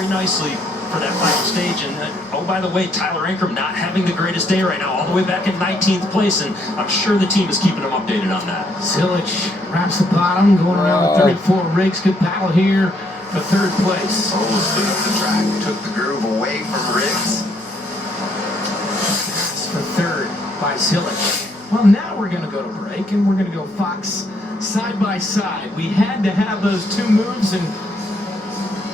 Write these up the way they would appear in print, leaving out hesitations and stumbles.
very nicely for that final stage. And oh, by the way, Tyler Ankrum not having the greatest day right now, all the way back in 19th place, and I'm sure the team is keeping him updated on that. Zilich wraps the bottom, going around the 34. Riggs, good battle here for third place. Stood up the track, took the groove away from Riggs. For third by Zilich. Well, now we're going to go to break, and we're going to go Fox side by side. We had to have those two moves and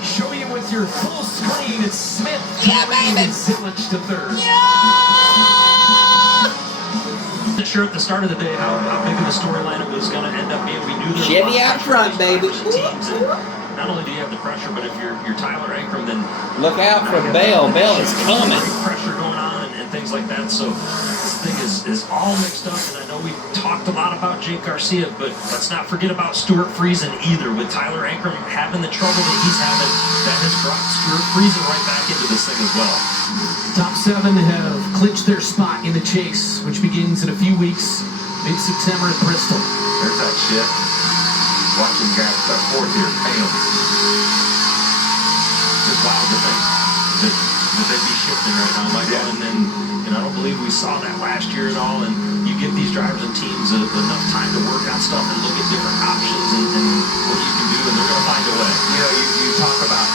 show you with your full screen. It's Smith and Zilich to third. Not sure at the start of the day how big of a storyline it was going to end up being. We knew there Chevy out front, baby. Teams, and not only do you have the pressure, but if you're Tyler Ankrum, then look out for Bell. Bell is coming. Pressure going on and things like that. So this thing is all mixed up, and I know we talked a lot about Jake Garcia, but let's not forget about Stuart Friesen either. With Tyler Ankrum having the trouble that he's having, that has brought Stuart Friesen right back into this thing as well. Top 7 have clinched their spot in the chase, which begins in a few weeks, mid-September at Bristol. There's that shit. Watching guys step forth here, bam. Just wild to think that they'd be shifting right now, Michael. Yeah. And then, I don't believe we saw that last year at all. And you give these drivers and teams enough time to work on stuff and look at different options and what you can do, and they're going to find a way. You know, you talk about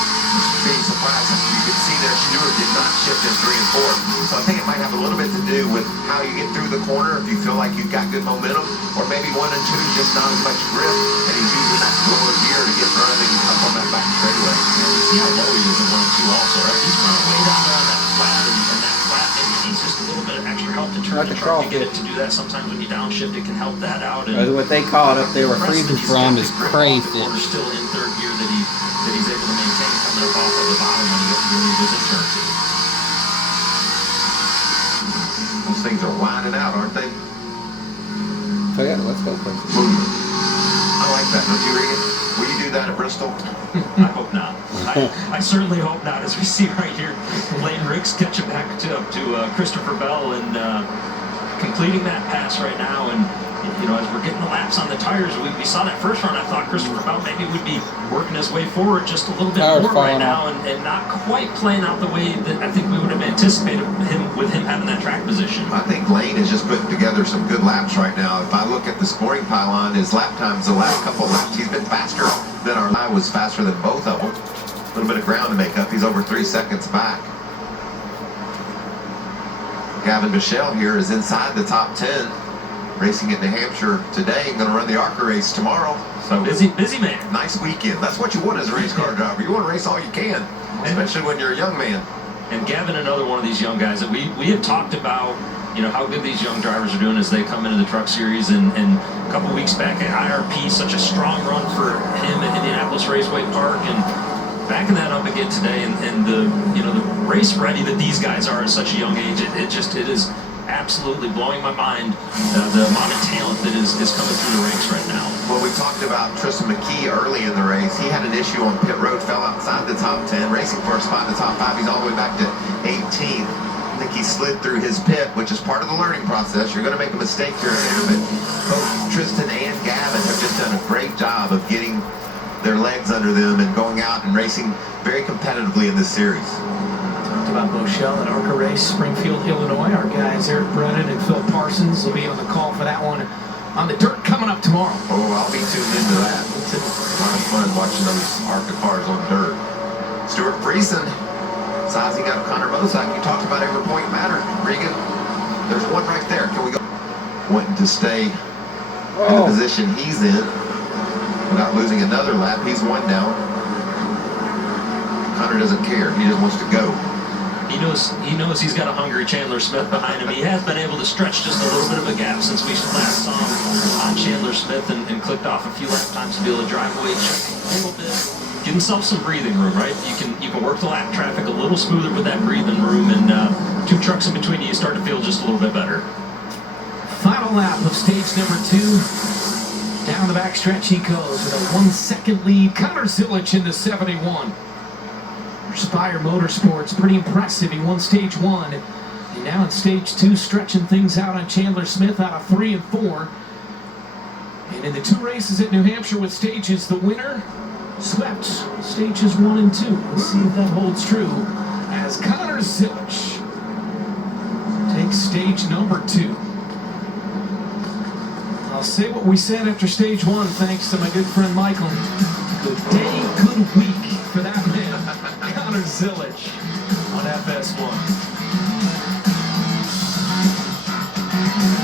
being surprised. You can see there Stewart did not shift in 3 and 4. So I think it might have a little bit to do with how you get through the corner, if you feel like you've got good momentum, or maybe 1 and 2, just not as much grip, and he's using that slower gear to get running up on that back straightaway. You see how low he is in 1 and 2 also, right? He's running way down there on that flat, and that flat maybe needs just a little bit of extra help to turn the truck to get it to do that. Sometimes when you downshift, it can help that out. And what they call it up there where Friesen's from is crayfish. Still in third gear that he's able to maintain coming up off of the bottom when he goes in turn 2. Those things are lining out, aren't they? So yeah, let's go for it. I like that, don't you, Regan? Will you do that at Bristol? I hope not. I certainly hope not, as we see right here. Lane Riggs catching back to Christopher Bell and completing that pass right now. And as we're getting the laps on the tires, we saw that first run. I thought Christopher Bell maybe would be working his way forward just a little bit more right now, and not quite playing out the way that I think we would have anticipated with him having that track position. I think Lane is just putting together some good laps right now. If I look at the scoring pylon, his lap times the last couple of laps, he's been faster than our guy was faster than both of them. A little bit of ground to make up. He's over 3 seconds back. Gavin Bichelle here is inside the top 10. Racing at New Hampshire today, going to run the ARCA race tomorrow. So busy man. Nice weekend. That's what you want as a race car driver. You want to race all you can, especially when you're a young man. And Gavin, another one of these young guys that we have talked about, how good these young drivers are doing as they come into the Truck Series. And a couple weeks back at IRP, such a strong run for him at Indianapolis Raceway Park, and backing that up again today. And the the race ready that these guys are at such a young age, it is absolutely blowing my mind, the amount of talent that is coming through the ranks right now. Well, we talked about Tristan McKee early in the race. He had an issue on pit road, fell outside the top 10, racing for a spot in the top 5. He's all the way back to 18th. I think he slid through his pit, which is part of the learning process. You're going to make a mistake here and there, but both Tristan and Gavin have just done a great job of getting their legs under them and going out and racing very competitively in this series. About Bochelle and ARCA race, Springfield, Illinois. Our guys Eric Brennan and Phil Parsons will be on the call for that one on the dirt coming up tomorrow. Oh, I'll be tuned into that. It's a lot of fun watching those ARCA cars on dirt. Stuart Friesen sizing up Connor Mosak. You talked about every point mattered. Regan, there's one right there. Can we go? Wanting to stay in the position he's in without losing another lap. He's 1 down. Connor doesn't care. He just wants to go. He knows he's got a hungry Chandler Smith behind him. He has been able to stretch just a little bit of a gap since we last saw him on Chandler Smith and clicked off a few lap times to be able to drive away just a little bit. Give himself some breathing room, right? You can work the lap traffic a little smoother with that breathing room, and 2 trucks in between you start to feel just a little bit better. Final lap of stage number 2. Down the backstretch he goes with a 1-second lead. Connor Zilich into 71. Spire Motorsports, pretty impressive. He won stage 1, and now in stage 2, stretching things out on Chandler Smith out of 3 and 4. And in the 2 races at New Hampshire with stages, the winner swept stages 1 and 2. Let's see if that holds true as Connor Zilich takes stage number 2. I'll say what we said after stage 1, thanks to my good friend Michael. Good day, good week for that man, Connor Zilich on FS1.